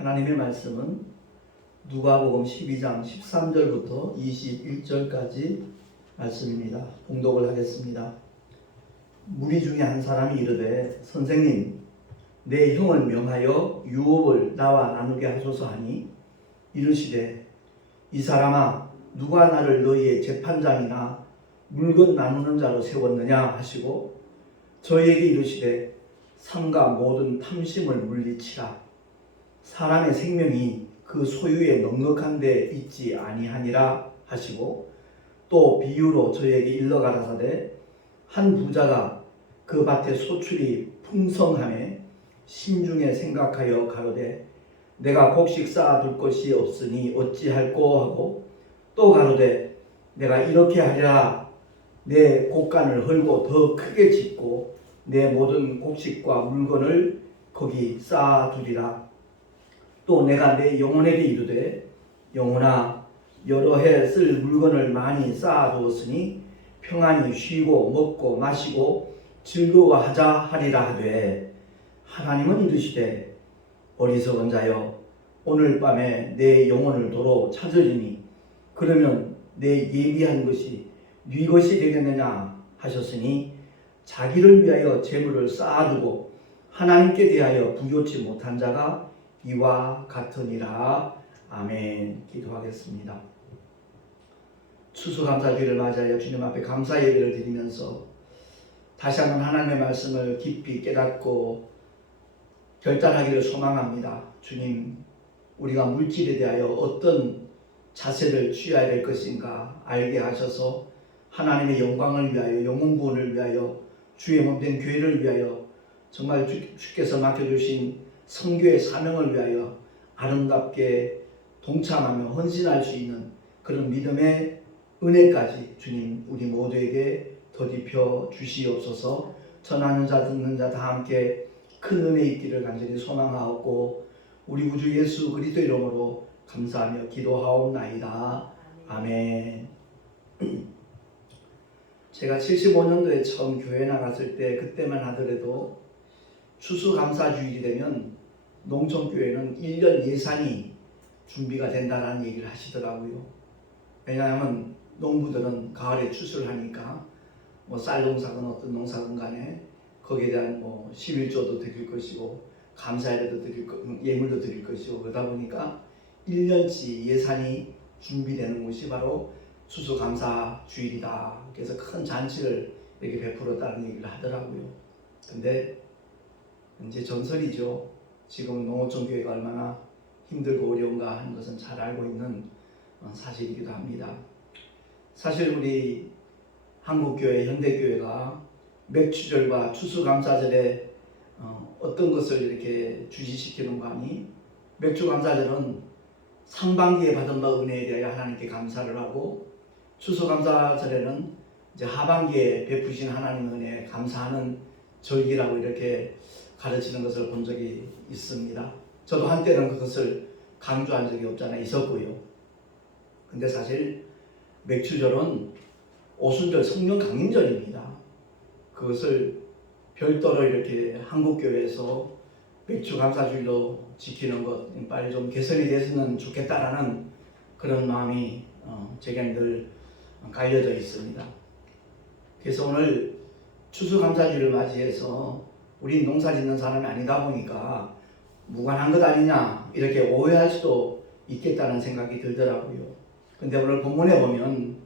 하나님의 말씀은 누가복음 12장 13절부터 21절까지 말씀입니다. 봉독을 하겠습니다. 무리 중에 한 사람이 이르되 선생님, 내 형을 명하여 유업을 나와 나누게 하소서 하니 이르시되 이 사람아, 누가 나를 너희의 재판장이나 물건 나누는 자로 세웠느냐 하시고 저희에게 이르시되 삼가 모든 탐심을 물리치라. 사람의 생명이 그 소유에 넉넉한 데 있지 아니하니라 하시고 또 비유로 저희에게 일러 가라사대 한 부자가 그 밭에 소출이 풍성함에 심중에 생각하여 가로되 내가 곡식 쌓아둘 것이 없으니 어찌할꼬 하고 또 가로되 내가 이렇게 하리라. 내 곡간을 헐고 더 크게 짓고 내 모든 곡식과 물건을 거기 쌓아두리라. 또 내가 내 영혼에게 이르되 영혼아, 여러 해 쓸 물건을 많이 쌓아두었으니 평안히 쉬고 먹고 마시고 즐거워하자 하리라 하되 하나님은 이르시되 어리석은 자여, 오늘 밤에 내 영혼을 도로 찾으리니 그러면 내 예비한 것이 네 것이 되겠느냐 하셨으니 자기를 위하여 재물을 쌓아두고 하나님께 대하여 부요치 못한 자가 이와 같으니라. 아멘. 기도하겠습니다. 추수감사주일을 맞이하여 주님 앞에 감사 예배를 드리면서 다시 한번 하나님의 말씀을 깊이 깨닫고 결단하기를 소망합니다. 주님, 우리가 물질에 대하여 어떤 자세를 취해야 될 것인가 알게 하셔서 하나님의 영광을 위하여, 영혼 구원을 위하여, 주의 몸된 교회를 위하여, 정말 주께서 맡겨주신 선교의 사명을 위하여 아름답게 동참하며 헌신할 수 있는 그런 믿음의 은혜까지 주님 우리 모두에게 더딥혀 주시옵소서. 전하는 자 듣는 자 다 함께 큰 은혜 있기를 간절히 소망하옵고 우리 구주 예수 그리스도 이름으로 감사하며 기도하옵나이다. 아멘. 제가 75년도에 처음 교회 나갔을 때 그때만 하더라도 추수감사주일이 되면 농촌교회는 1년 예산이 준비가 된다는 얘기를 하시더라고요. 왜냐하면 농부들은 가을에 추수를 하니까 쌀 농사건 어떤 농사건 간에 거기에 대한 11조도 드릴 것이고 감사예도 드릴 예물도 드릴 것이고 그러다 보니까 1년치 예산이 준비되는 것이 바로 추수감사주일이다. 그래서 큰 잔치를 이렇게 베풀었다는 얘기를 하더라고요. 근데 이제 전설이죠. 지금 농어촌 교회가 얼마나 힘들고 어려운가 하는 것은 잘 알고 있는 사실이기도 합니다. 사실 우리 한국교회, 현대교회가 맥추절과 추수감사절에 어떤 것을 이렇게 주시시키는가 하니 맥추감사절은 상반기에 받은 바 은혜에 대하여 하나님께 감사를 하고 추수감사절에는 이제 하반기에 베푸신 하나님의 은혜에 감사하는 절기라고 이렇게 가르치는 것을 본 적이 있습니다. 저도 한때는 그것을 강조한 적이 없잖아 있었고요. 근데 사실 맥추절은 오순절 성령 강림절입니다. 그것을 별도로 이렇게 한국교회에서 맥추감사주일로 지키는 것 빨리 좀 개선이 됐으면 좋겠다라는 그런 마음이 제게 늘 깔려져 있습니다. 그래서 오늘 추수감사주일을 맞이해서 우린 농사 짓는 사람이 아니다 보니까 무관한 것 아니냐 이렇게 오해할 수도 있겠다는 생각이 들더라고요. 근데 오늘 본문에 보면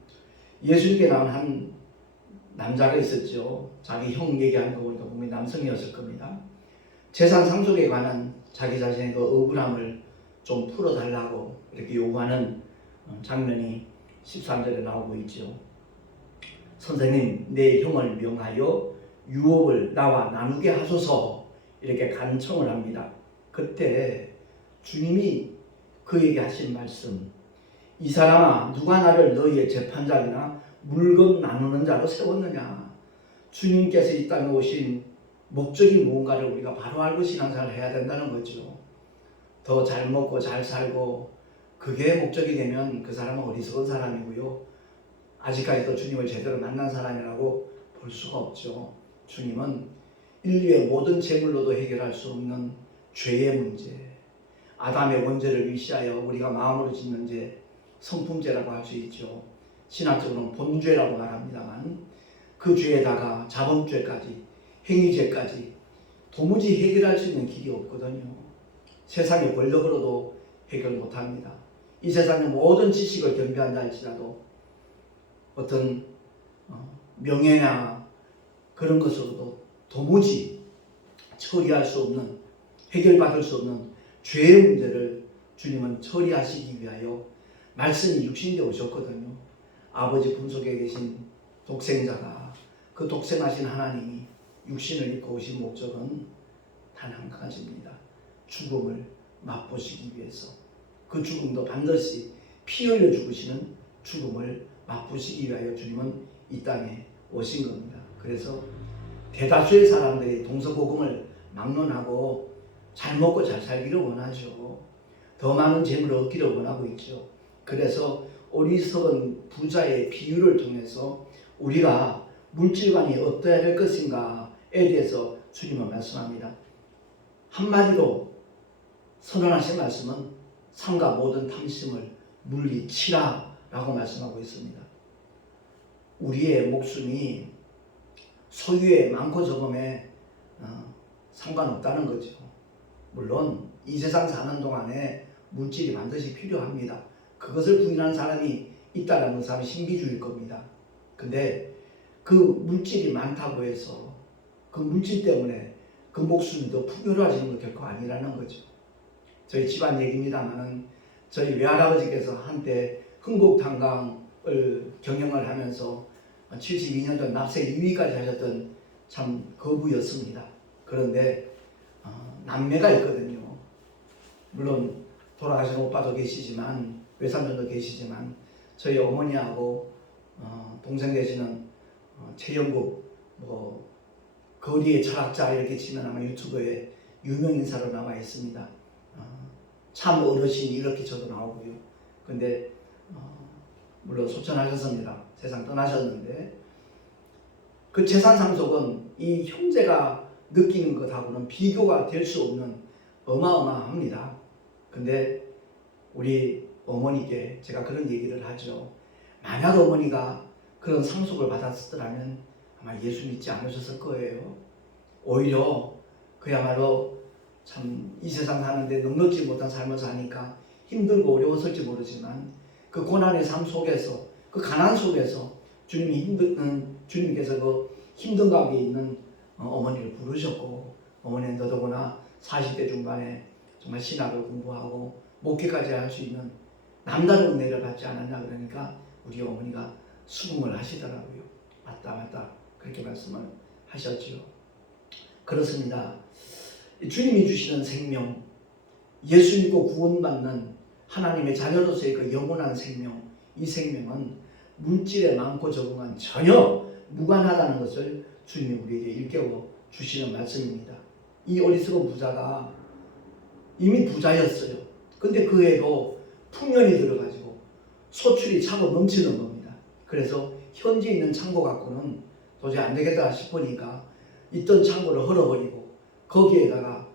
예수님께 나온 한 남자가 있었죠. 자기 형 얘기하는 거 보니까 분명히 남성이었을 겁니다. 재산 상속에 관한 자기 자신의 그 억울함을 좀 풀어달라고 이렇게 요구하는 장면이 13절에 나오고 있죠. 선생님, 내 형을 명하여 유업을 나와 나누게 하소서 이렇게 간청을 합니다. 그때 주님이 그에게 하신 말씀, 이 사람아, 누가 나를 너희의 재판장이나 물건 나누는 자로 세웠느냐. 주님께서 이 땅에 오신 목적이 무언가를 우리가 바로 알고 신앙생활을 해야 된다는 거죠. 더 잘 먹고 잘 살고 그게 목적이 되면 그 사람은 어리석은 사람이고요. 아직까지도 주님을 제대로 만난 사람이라고 볼 수가 없죠. 주님은 인류의 모든 재물로도 해결할 수 없는 죄의 문제, 아담의 원죄를 위시하여 우리가 마음으로 짓는 죄, 성품죄라고 할 수 있죠. 신학적으로는 본죄라고 말합니다만 그 죄에다가 자범죄까지, 행위죄까지 도무지 해결할 수 있는 길이 없거든요. 세상의 권력으로도 해결 못합니다. 이 세상의 모든 지식을 겸비한다 할지라도 어떤 명예나 그런 것으로도 도무지 처리할 수 없는, 해결받을 수 없는 죄의 문제를 주님은 처리하시기 위하여 말씀이 육신되어 오셨거든요. 아버지 품속에 계신 독생자가, 그 독생하신 하나님이 육신을 입고 오신 목적은 단 한 가지입니다. 죽음을 맛보시기 위해서, 그 죽음도 반드시 피 흘려 죽으시는 죽음을 맛보시기 위하여 주님은 이 땅에 오신 겁니다. 그래서 대다수의 사람들이 동서고금을 막론하고 잘 먹고 잘 살기를 원하죠. 더 많은 재물을 얻기를 원하고 있죠. 그래서 어리석은 부자의 비유를 통해서 우리가 물질관이 어떠해야 될 것인가에 대해서 주님은 말씀합니다. 한마디로 선언하신 말씀은 삼가 모든 탐심을 물리치라 라고 말씀하고 있습니다. 우리의 목숨이 소유의 많고 적음에 상관없다는 거죠. 물론 이 세상 사는 동안에 물질이 반드시 필요합니다. 그것을 부인하는 사람이 있다는 그 사람이 신비주의일 겁니다. 근데 그 물질이 많다고 해서 그 물질 때문에 그 목숨이 더 풍요로워지는 건 결코 아니라는 거죠. 저희 집안 얘기입니다만은 저희 외할아버지께서 한때 흥곡탄광을 경영을 하면서 72년 전 납세 2위까지 하셨던 참 거부였습니다. 그런데 남매가 있거든요. 물론 돌아가신 오빠도 계시지만 외삼촌도 계시지만 저희 어머니하고 동생 되시는 최영국 거리의 철학자 이렇게 치면 아마 유튜브에 유명 인사로 나와 있습니다. 참 어르신이 이렇게 저도 나오고요. 근데 물론 소천하셨습니다. 세상 떠나셨는데 그 재산 상속은 이 형제가 느끼는 것하고는 비교가 될 수 없는 어마어마합니다. 근데 우리 어머니께 제가 그런 얘기를 하죠. 만약 어머니가 그런 상속을 받았더라면 아마 예수 믿지 않으셨을 거예요. 오히려 그야말로 참 이 세상 사는데 넉넉지 못한 삶을 사니까 힘들고 어려웠을지 모르지만 그 고난의 삶 속에서, 그 가난 속에서 주님께서 그 힘든 가운데 있는 어머니를 부르셨고, 어머니는 더더구나 40대 중반에 정말 신학을 공부하고 목회까지 할 수 있는 남다른 은혜를 받지 않았나. 그러니까 우리 어머니가 수긍을 하시더라고요. 맞다 그렇게 말씀을 하셨지요. 그렇습니다. 주님이 주시는 생명, 예수 믿고 구원받는 하나님의 자녀로서의 그 영원한 생명, 이 생명은 물질에 많고 적응한 전혀 무관하다는 것을 주님이 우리에게 일깨워 주시는 말씀입니다. 이 어리석은 부자가 이미 부자였어요. 근데 그 애도 풍년이 들어가지고 소출이 차고 넘치는 겁니다. 그래서 현재 있는 창고 갖고는 도저히 안 되겠다 싶으니까 있던 창고를 헐어버리고 거기에다가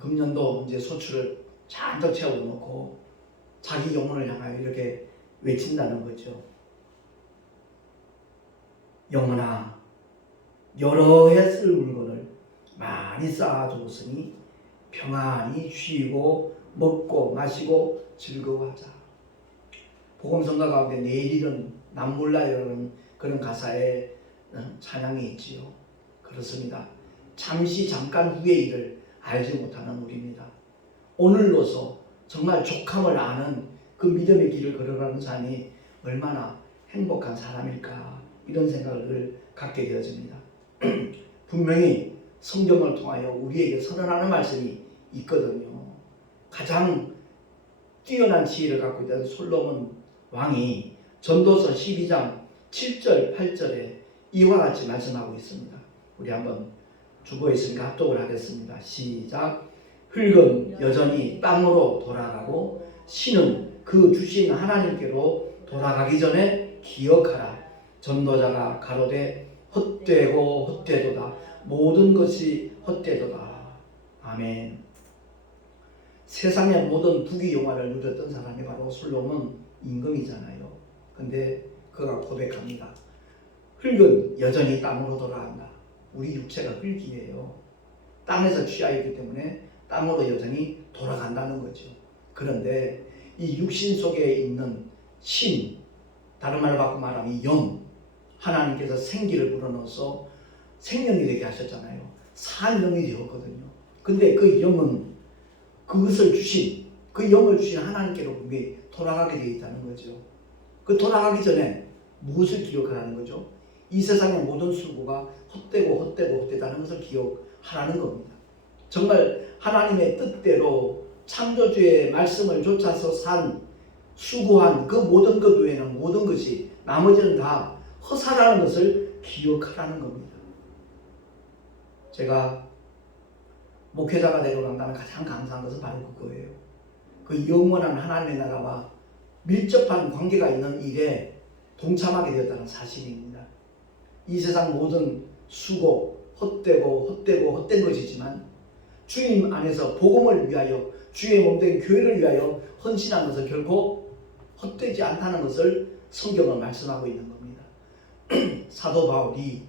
금년도 이제 소출을 잔뜩 채워놓고 자기 영혼을 향하여 이렇게 외친다는 거죠. 영혼아, 여러 해 쓸 물건을 많이 쌓아두었으니 평안히 쉬고 먹고 마시고 즐거워하자. 복음성가 가운데 내일은 남 몰라요라는 그런 가사에 찬양이 있지요. 그렇습니다. 잠시 잠깐 후의 일을 알지 못하는 우리입니다. 오늘로서 정말 족함을 아는 그 믿음의 길을 걸어가는 삶이 얼마나 행복한 사람일까, 이런 생각을 갖게 되어집니다. 분명히 성경을 통하여 우리에게 선언하는 말씀이 있거든요. 가장 뛰어난 지혜를 갖고 있던 솔로몬 왕이 전도서 12장 7절 8절에 이와 같이 말씀하고 있습니다. 우리 한번 주보에 있으니까 합독을 하겠습니다. 시작. 흙은 여전히 땅으로 돌아가고 신은 그 주신 하나님께로 돌아가기 전에 기억하라. 전도자가 가로되 헛되고 헛되도다. 모든 것이 헛되도다. 아멘. 세상의 모든 부귀 영화를 누렸던 사람이 바로 솔로몬 임금이잖아요. 근데 그가 고백합니다. 흙은 여전히 땅으로 돌아간다. 우리 육체가 흙이에요. 땅에서 취하였기 때문에 땅으로 여전히 돌아간다는 거죠. 그런데 이 육신 속에 있는 신, 다른 말로 바꿔 말하면 이 영, 하나님께서 생기를 불어넣어서 생명이 되게 하셨잖아요. 산 영이 되었거든요. 근데 그 영은 그것을 주신, 그 영을 주신 하나님께로 분명히 돌아가게 되어 있다는 거죠. 그 돌아가기 전에 무엇을 기억하라는 거죠? 이 세상의 모든 수고가 헛되다는 것을 기억하라는 겁니다. 정말 하나님의 뜻대로 창조주의 말씀을 좇아서 산 수고한 그 모든 것 외에는 모든 것이 나머지는 다 허사라는 것을 기억하라는 겁니다. 제가 목회자가 되고 난 다음에 가장 감사한 것은 바로 그거예요. 그 영원한 하나님의 나라와 밀접한 관계가 있는 일에 동참하게 되었다는 사실입니다. 이 세상 모든 수고, 헛된 것이지만 주님 안에서 복음을 위하여 주의 몸된 교회를 위하여 헌신한 것은 결코 헛되지 않다는 것을 성경은 말씀하고 있는 겁니다. 사도 바울이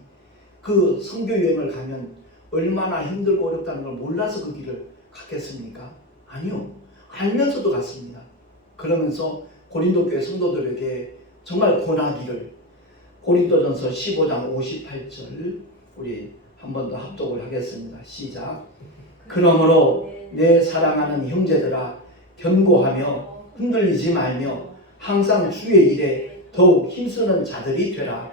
그 선교 여행을 가면 얼마나 힘들고 어렵다는 걸 몰라서 그 길을 갔겠습니까? 아니요. 알면서도 갔습니다. 그러면서 고린도 교회 성도들에게 정말 고나기를 고린도전서 15장 58절 우리 한 번 더 합독을 하겠습니다. 시작. 그러므로 내 사랑하는 형제들아 견고하며 흔들리지 말며 항상 주의 일에 더욱 힘쓰는 자들이 되라.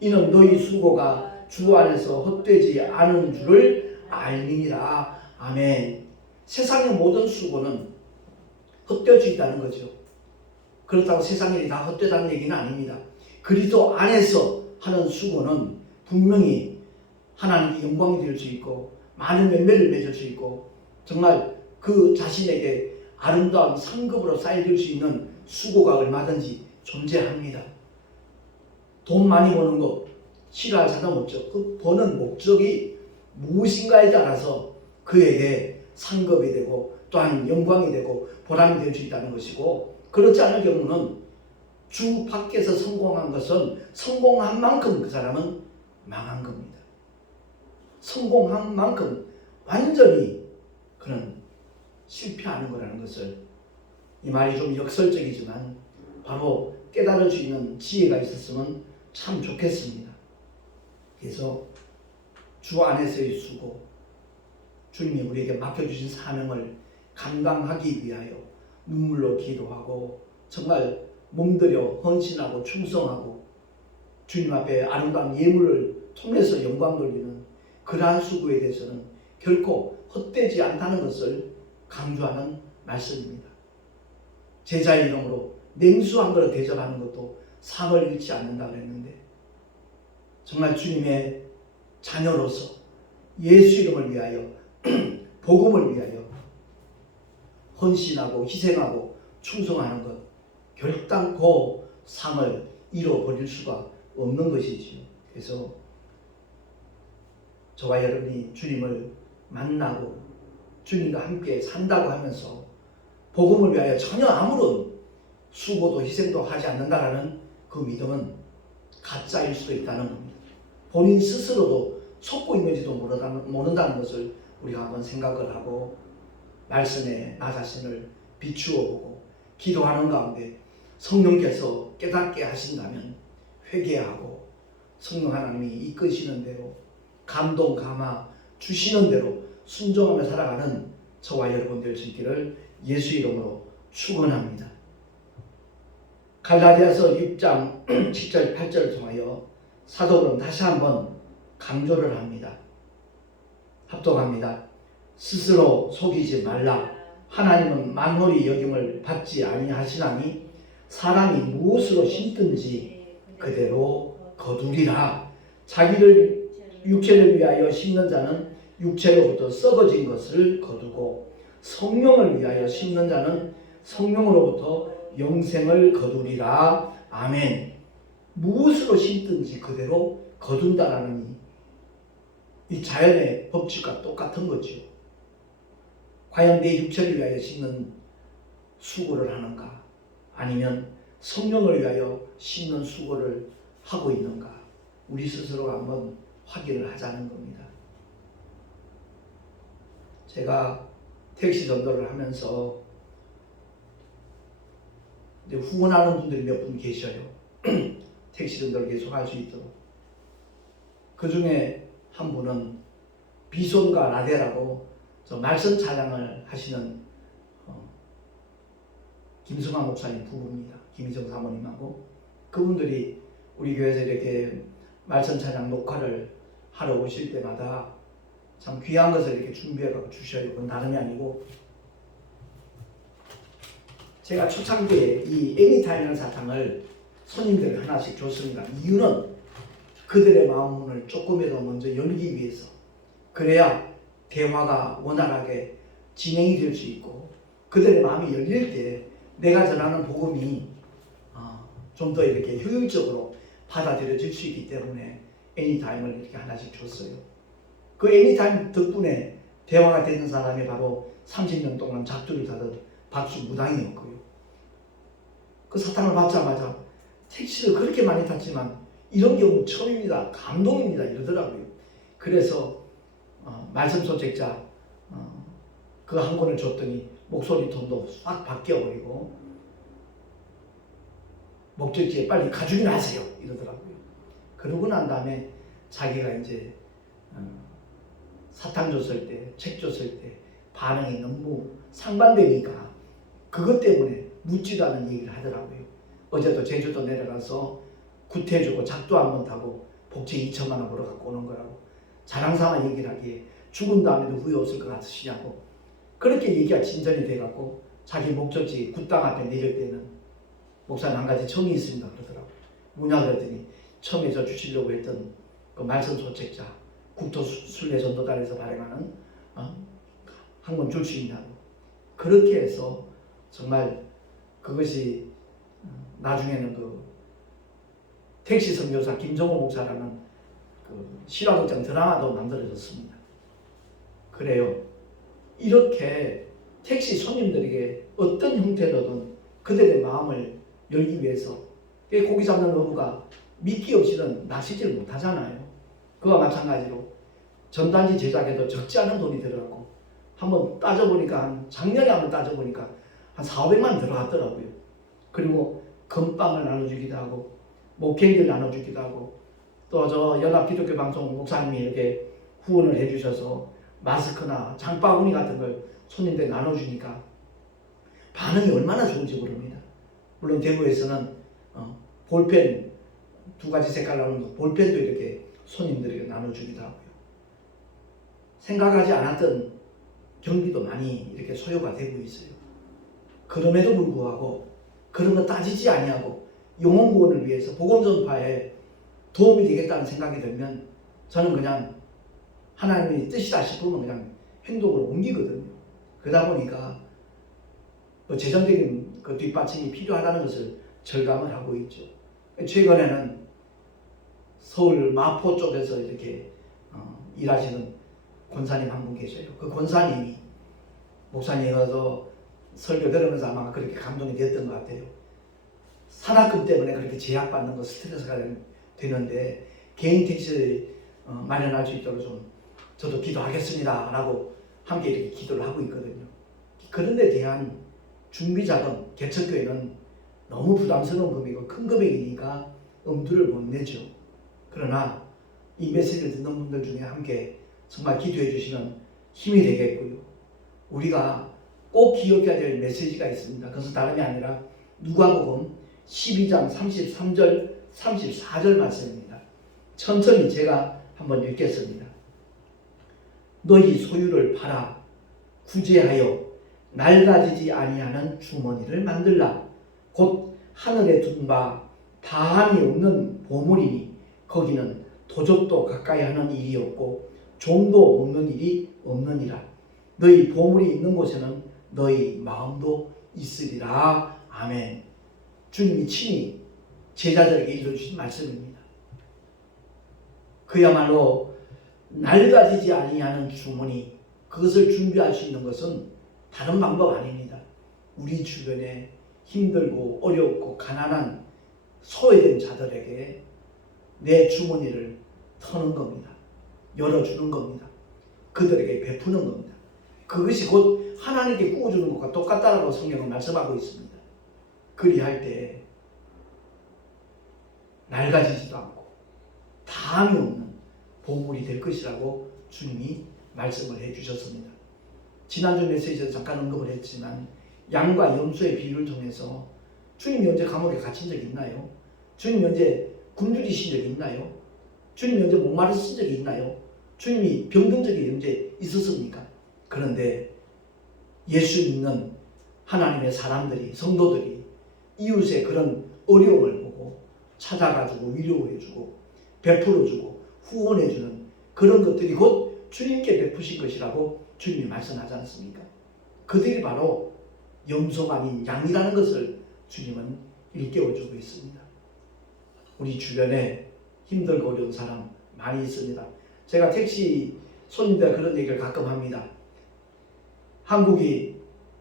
이는 너희 수고가 주 안에서 헛되지 않은 줄을 알미니라. 아멘. 세상의 모든 수고는 헛되어져 있다는 거죠. 그렇다고 세상 일이 다 헛되다는 얘기는 아닙니다. 그리스도 안에서 하는 수고는 분명히 하나님께 영광이 될 수 있고 많은 열매를 맺을 수 있고 정말 그 자신에게 아름다운 상급으로 쌓여질 수 있는 수고가 얼마든지 존재합니다. 돈 많이 버는 거 싫어할 사람 없죠. 그 버는 목적이 무엇인가에 따라서 그에게 상급이 되고 또한 영광이 되고 보람이 될 수 있다는 것이고, 그렇지 않을 경우는 주 밖에서 성공한 것은 성공한 만큼 그 사람은 망한 겁니다. 성공한 만큼 완전히 그는 실패하는 거라는 것을, 이 말이 좀 역설적이지만 바로 깨달을 수 있는 지혜가 있었으면 참 좋겠습니다. 그래서 주 안에서의 수고, 주님이 우리에게 맡겨주신 사명을 감당하기 위하여 눈물로 기도하고 정말 몸들여 헌신하고 충성하고 주님 앞에 아름다운 예물을 통해서 영광 돌리는 그러한 수고에 대해서는 결코 헛되지 않다는 것을 강조하는 말씀입니다. 제자의 이름으로 냉수 한 그릇 대접하는 것도 상을 잃지 않는다 그랬는데, 정말 주님의 자녀로서 예수 이름을 위하여 복음을 위하여 헌신하고 희생하고 충성하는 것, 결단코 상을 잃어버릴 수가 없는 것이지요. 그래서 저와 여러분이 주님을 만나고 주님과 함께 산다고 하면서 복음을 위하여 전혀 아무런 수고도 희생도 하지 않는다라는 그 믿음은 가짜일 수도 있다는 겁니다. 본인 스스로도 속고 있는지도 모른다는 것을 우리가 한번 생각을 하고 말씀에 나 자신을 비추어 보고 기도하는 가운데 성령께서 깨닫게 하신다면 회개하고 성령 하나님이 이끄시는 대로 감동 감화 주시는 대로 순종하며 살아가는 저와 여러분들 수 있기를 예수 이름으로 축원합니다. 갈라디아서 6장 7절 8절을 통하여 사도 바울은 다시 한번 강조를 합니다. 합독합니다. 스스로 속이지 말라. 하나님은 만홀히 여김을 받지 아니하시나니 사람이 무엇으로 심든지 그대로 거두리라. 자기를 육체를 위하여 심는 자는 육체로부터 썩어진 것을 거두고 성령을 위하여 심는 자는 성령으로부터 영생을 거두리라. 아멘. 무엇으로 심든지 그대로 거둔다라는 이 자연의 법칙과 똑같은 거죠. 과연 내 육체를 위하여 씻는 수고를 하는가? 아니면 성령을 위하여 씻는 수고를 하고 있는가? 우리 스스로가 한번 확인을 하자는 겁니다. 제가 택시 전도를 하면서 이제 후원하는 분들이 몇 분 계셔요. 택시 전도를 계속할 수 있도록. 그 중에 한 분은 비손과 라데라고 저 말씀 찬양을 하시는 김승환 목사님 부부입니다. 김희정 사모님하고 그분들이 우리 교회에서 이렇게 말씀 찬양 녹화를 하러 오실 때마다 참 귀한 것을 이렇게 준비해 갖고 주셔요. 그건 다름이 아니고 제가 초창기에 이 애니타임이라는 사탕을 손님들 하나씩 줬습니다. 이유는 그들의 마음문을 조금이라도 먼저 열기 위해서, 그래야 대화가 원활하게 진행이 될 수 있고 그들의 마음이 열릴 때 내가 전하는 복음이 좀 더 이렇게 효율적으로 받아들여질 수 있기 때문에 애니타임을 이렇게 하나씩 줬어요. 그 애니타임 덕분에 대화가 되는 사람이 바로 30년 동안 작두를 타던 박수무당이었고요. 그 사탕을 받자마자 택시를 그렇게 많이 탔지만 이런 경우 처음입니다. 감동입니다. 이러더라고요. 그래서 말씀 소책자 그 한 권을 줬더니 목소리 톤도 싹 바뀌어버리고 목적지에 빨리 가주기나 하세요. 이러더라고요. 그러고 난 다음에 자기가 이제 사탕 줬을 때, 책 줬을 때 반응이 너무 상반되니까 그것 때문에 묻지도 않은 얘기를 하더라고요. 어제도 제주도 내려가서 구태주고 작두 한 번 타고 복채 2천만 원 벌어 갖고 오는 거라고 자랑삼아 얘기를 하기에 죽은 다음에도 후회 없을 것 같으시냐고 그렇게 얘기가 진전이 돼갖고 자기 목적지 굿당 앞에 내릴 때는 목사님 한 가지 청이 있습니다 그러더라고요. 뭐냐 그랬더니 처음에 저 주시려고 했던 그 말씀 소책자 국토순례전도단에서 발행하는 한 권 줄 수 있냐고. 그렇게 해서 정말 그것이 나중에는 그 택시 선교사 김정호 목사라는 그 실화극장 드라마도 만들어졌습니다. 그래요. 이렇게 택시 손님들에게 어떤 형태로든 그들의 마음을 열기 위해서 고기 잡는 어부가 미끼 없이는 낚시질 못하잖아요. 그와 마찬가지로 전단지 제작에도 적지 않은 돈이 들어가고 한번 따져보니까 작년에 한번 따져보니까 한 400만 원 들어갔더라고요. 그리고 금빵을 나눠주기도 하고 목캔디를 나눠주기도 하고 또 저 연합기독교 방송 목사님이 이렇게 후원을 해주셔서 마스크나 장바구니 같은 걸 손님들 나눠주니까 반응이 얼마나 좋은지 모릅니다. 물론 대구에서는 볼펜 2가지 색깔 나오는 볼펜도 이렇게 손님들에게 나눠주기도 하고요. 생각하지 않았던 경비도 많이 이렇게 소요가 되고 있어요. 그럼에도 불구하고 그런 거 따지지 아니하고 영혼 구원을 위해서 복음 전파에 도움이 되겠다는 생각이 들면 저는 그냥 하나님의 뜻이다 싶으면 그냥 행동으로 옮기거든요. 그러다 보니까 재정적인 그 뒷받침이 필요하다는 것을 절감을 하고 있죠. 최근에는 서울 마포 쪽에서 이렇게 일하시는 권사님 한 분 계셔요. 그 권사님이 목사님 가서 설교 들으면서 아마 그렇게 감동이 됐던 것 같아요. 산학금 때문에 그렇게 제약받는 거 스트레스가 되는데 개인 택시를 마련할 수 있도록 좀 저도 기도하겠습니다 라고 함께 이렇게 기도를 하고 있거든요. 그런 데 대한 준비 자금, 개척교회는 너무 부담스러운 금액이고 큰 금액이니까 엄두를 못 내죠. 그러나 이 메시지를 듣는 분들 중에 함께 정말 기도해 주시면 힘이 되겠고요. 우리가 꼭 기억해야 될 메시지가 있습니다. 그것은 다름이 아니라 누가복음 12장 33절 34절 말씀입니다. 천천히 제가 한번 읽겠습니다. 너희 소유를 팔아 구제하여 낡아지지 아니하는 주머니를 만들라. 곧 하늘에 둔 바 다함이 없는 보물이니 거기는 도적도 가까이 하는 일이 없고 종도 먹는 일이 없느니라. 너희 보물이 있는 곳에는 너희 마음도 있으리라. 아멘. 주님이 친히 제자들에게 일러주신 말씀입니다. 그야말로 낡아지지 아니하는 주머니, 그것을 준비할 수 있는 것은 다른 방법 아닙니다. 우리 주변에 힘들고 어렵고 가난한 소외된 자들에게 내 주머니를 터는 겁니다. 열어주는 겁니다. 그들에게 베푸는 겁니다. 그것이 곧 하나님께 구워주는 것과 똑같다라고 성경은 말씀하고 있습니다. 그리할 때 낡아지지도 않고 다함이 없는 보물이 될 것이라고 주님이 말씀을 해주셨습니다. 지난주 메시지에서 잠깐 언급을 했지만 양과 염소의 비유를 통해서 주님이 언제 감옥에 갇힌 적이 있나요? 주님이 언제 굶주리신 적이 있나요? 주님이 언제 목마르신 적이 있나요? 주님이 병든 적이 언제 있었습니까? 그런데 예수 믿는 하나님의 사람들이, 성도들이 이웃의 그런 어려움을 보고 찾아가지고 위로해주고 베풀어주고 후원해주는 그런 것들이 곧 주님께 베푸신 것이라고 주님이 말씀하지 않습니까? 그들이 바로 염소가 아닌 양이라는 것을 주님은 일깨워주고 있습니다. 우리 주변에 힘들고 어려운 사람 많이 있습니다. 제가 택시 손님들 그런 얘기를 가끔 합니다. 한국이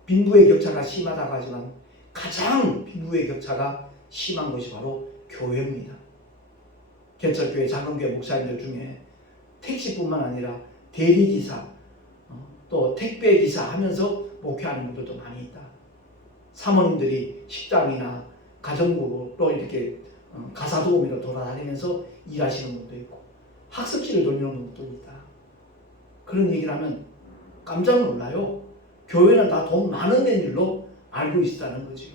빈부의 격차가 심하다고 하지만 가장 빈부의 격차가 심한 것이 바로 교회입니다. 개척교회 작은 교회 목사님들 중에 택시뿐만 아니라 대리기사 또 택배기사 하면서 목회하는 분들도 많이 있다. 사모님들이 식당이나 가정부로 이렇게 가사도우미로 돌아다니면서 일하시는 분도 있고 학습지를 돌리는 분도 있다. 그런 얘기를 하면 깜짝 놀라요. 교회는 다 돈 많은 데 일로 알고 있다는 거죠.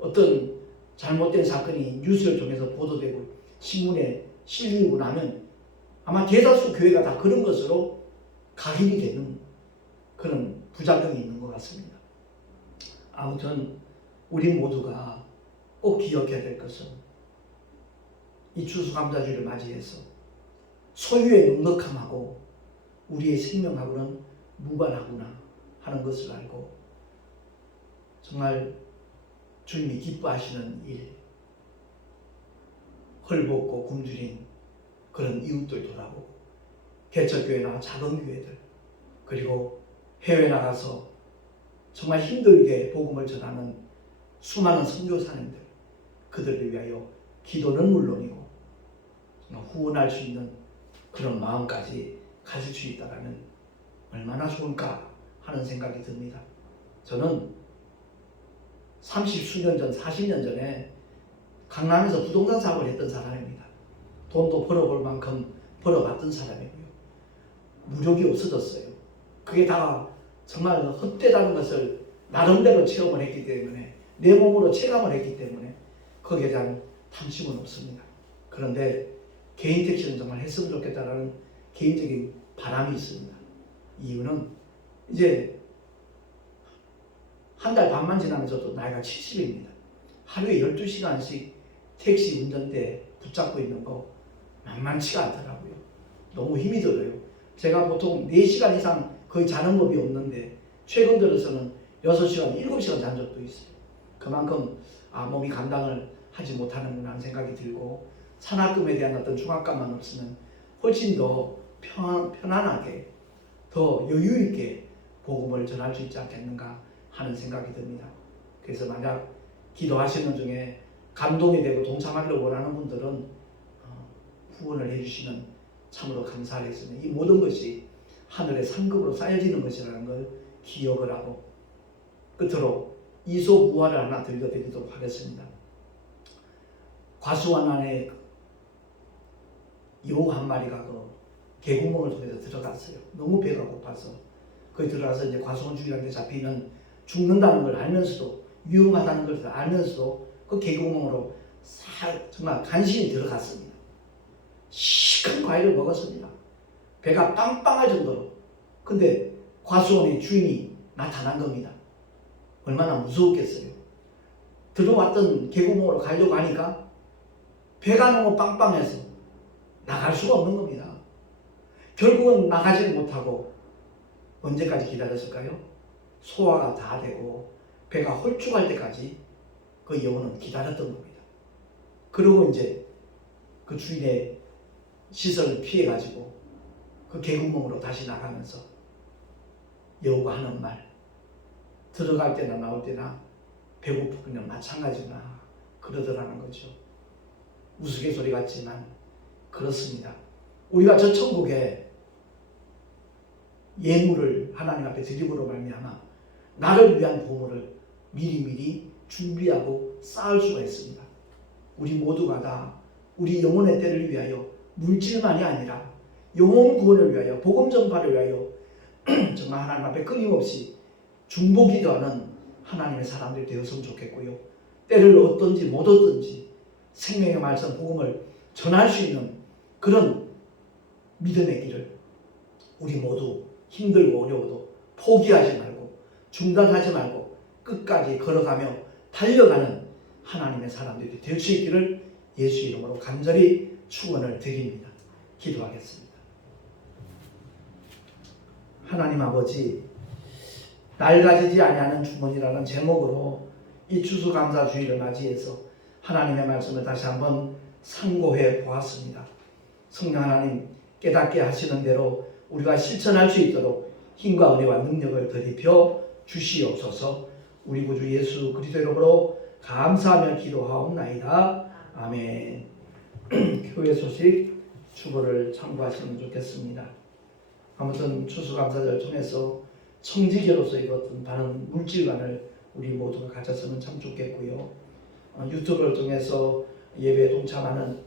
어떤 잘못된 사건이 뉴스를 통해서 보도되고 신문에 실리고 나면 아마 대다수 교회가 다 그런 것으로 각인이 되는 그런 부작용이 있는 것 같습니다. 아무튼 우리 모두가 꼭 기억해야 될 것은 이 추수감사주를 맞이해서 소유의 넉넉함하고 우리의 생명하고는 무관하구나 하는 것을 알고 정말 주님이 기뻐하시는 일, 헐벗고 굶주린 그런 이웃들 돌아보고 개척교회나 작은 교회들 그리고 해외 나가서 정말 힘들게 복음을 전하는 수많은 선교사님들 그들을 위하여 기도는 물론이고 후원할 수 있는 그런 마음까지 가질 수 있다면 얼마나 좋을까 하는 생각이 듭니다. 저는 30수년 전, 40년 전에 강남에서 부동산 사업을 했던 사람입니다. 돈도 벌어볼 만큼 벌어봤던 사람이고요. 무력이 없어졌어요. 그게 다 정말 헛되다는 것을 나름대로 체험을 했기 때문에 내 몸으로 체감을 했기 때문에 거기에 대한 탐심은 없습니다. 그런데 개인 택시는 정말 했으면 좋겠다라는 개인적인 바람이 있습니다. 이유는 이제 한 달 반만 지나면 저도 나이가 70입니다. 하루에 12시간씩 택시 운전대에 붙잡고 있는 거 만만치가 않더라고요. 너무 힘이 들어요. 제가 보통 4시간 이상 거의 자는 법이 없는데 최근 들어서는 6시간, 7시간 잔 적도 있어요. 그만큼 몸이 감당을 하지 못하는구나 하는 생각이 들고 산학금에 대한 어떤 중압감만 없으면 훨씬 더 편안하게 더 여유 있게 복음을 전할 수 있지 않겠는가 하는 생각이 듭니다. 그래서 만약 기도하시는 중에 감동이 되고 동참하려고 원하는 분들은 후원을 해주시면 참으로 감사하겠습니다. 이 모든 것이 하늘의 상급으로 쌓여지는 것이라는 걸 기억을 하고 끝으로 이솝우화를 하나 들려드리도록 하겠습니다. 과수원 안에 요 한 마리가 그 개구멍을 통해서 들어갔어요. 너무 배가 고파서 거기 들어가서 이제 과수원 주인한테 잡히면 죽는다는 걸 알면서도 위험하다는 걸 알면서도 그 개구멍으로 정말 간신히 들어갔습니다. 시큰 과일을 먹었습니다. 배가 빵빵할 정도로. 근데 과수원의 주인이 나타난 겁니다. 얼마나 무서웠겠어요. 들어왔던 개구멍으로 가려고 하니까 배가 너무 빵빵해서 나갈 수가 없는 겁니다. 결국은 나가지 못하고 언제까지 기다렸을까요? 소화가 다 되고 배가 홀쭉할 때까지 그 여우는 기다렸던 겁니다. 그리고 이제 그 주인의 시선을 피해가지고 그 개구멍으로 다시 나가면서 여우가 하는 말, 들어갈 때나 나올 때나 배고프면 마찬가지나 그러더라는 거죠. 우스갯소리 같지만 그렇습니다. 우리가 저 천국에 예물을 하나님 앞에 드림으로 말미암아 나를 위한 보물을 미리미리 준비하고 쌓을 수가 있습니다. 우리 모두가 다 우리 영혼의 때를 위하여 물질만이 아니라 영혼 구원을 위하여 복음 전파를 위하여 정말 하나님 앞에 끊임없이 중보기도하는 하나님의 사람들이 되었으면 좋겠고요. 때를 얻든지 못 얻든지 생명의 말씀 복음을 전할 수 있는 그런 믿음의 길을 우리 모두 힘들고 어려워도 포기하지 말고 중단하지 말고 끝까지 걸어가며 달려가는 하나님의 사람들이 될 수 있기를 예수 이름으로 간절히 축원을 드립니다. 기도하겠습니다. 하나님 아버지, 낡아지지 아니하는 주문이라는 제목으로 이 추수감사주의를 맞이해서 하나님의 말씀을 다시 한번 상고해 보았습니다. 성령 하나님 깨닫게 하시는 대로 우리가 실천할 수 있도록 힘과 은혜와 능력을 더입혀 주시옵소서. 우리 구주 예수 그리스도 이름으로 감사하며 기도하옵나이다. 아멘. 교회 소식 주보를 참고하시면 좋겠습니다. 아무튼 추수감사절을 통해서 청지기로서의 어떤 바른 물질관을 우리 모두가 가졌으면 참 좋겠고요. 유튜브를 통해서 예배에 동참하는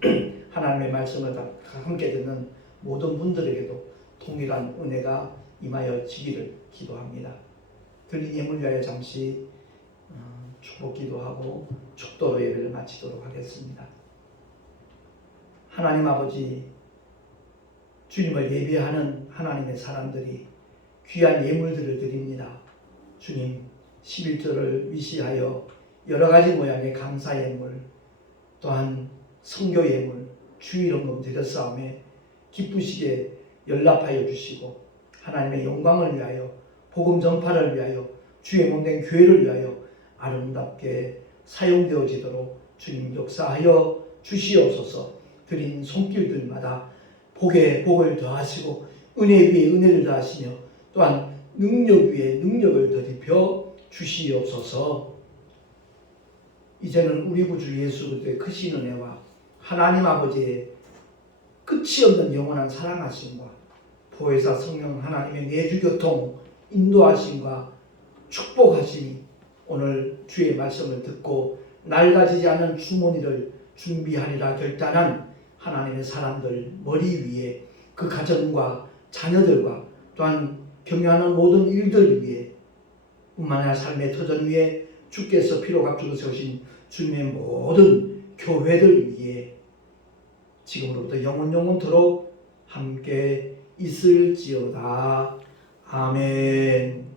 하나님의 말씀을 함께 듣는 모든 분들에게도 동일한 은혜가 임하여 지기를 기도합니다. 드린 예물 위하여 잠시 축복 기도하고 축도로 예배를 마치도록 하겠습니다. 하나님 아버지, 주님을 예배하는 하나님의 사람들이 귀한 예물들을 드립니다. 주님, 11조를 위시하여 여러 가지 모양의 감사 예물, 또한 성교 예물, 주일헌금 드렸사오매 기쁘시게 연락하여 주시고 하나님의 영광을 위하여 복음 전파를 위하여 주의 몸된 교회를 위하여 아름답게 사용되어지도록 주님 역사하여 주시옵소서. 드린 손길들마다 복에 복을 더하시고 은혜 위에 은혜를 더하시며 또한 능력 위에 능력을 더입혀 주시옵소서. 이제는 우리 구주 예수 그리스도의 크신 은혜와 하나님 아버지의 끝이 없는 영원한 사랑하심과 보혜사 성령 하나님의 내주교통 인도하심과 축복하심이 오늘 주의 말씀을 듣고 낡아지지 않은 주머니를 준비하리라 결단한 하나님의 사람들 머리 위에 그 가정과 자녀들과 또한 경영하는 모든 일들 위에 뿐만 아니라 삶의 터전 위에 주께서 피로 값주고 세우신 주님의 모든 교회들 위에 지금으로부터 영원토록 함께 있을지어다. 아멘.